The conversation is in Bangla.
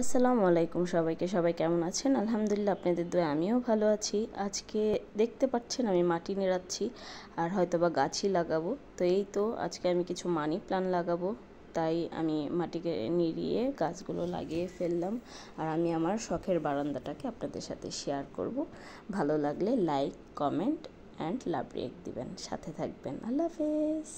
আসসালামু আলাইকুম সবাইকে। সবাই কেমন আছেন? আলহামদুলিল্লাহ, আপনাদের দোয়ায় আমিও ভালো আছি। আজকে দেখতে পাচ্ছেন আমি মাটি নেড়াচ্ছি আর হয়তোবা গাছই লাগাবো। তো এই তো আজকে আমি কিছু মানি প্ল্যান্ট লাগাবো, তাই আমি মাটিকে নিড়িয়ে গাছগুলো লাগিয়ে ফেললাম। আর আমি আমার শখের বারান্দাটাকে আপনাদের সাথে শেয়ার করব। ভালো লাগলে like, comment and love react দিবেন, সাথে থাকবেন। আল্লাহ হাফেজ।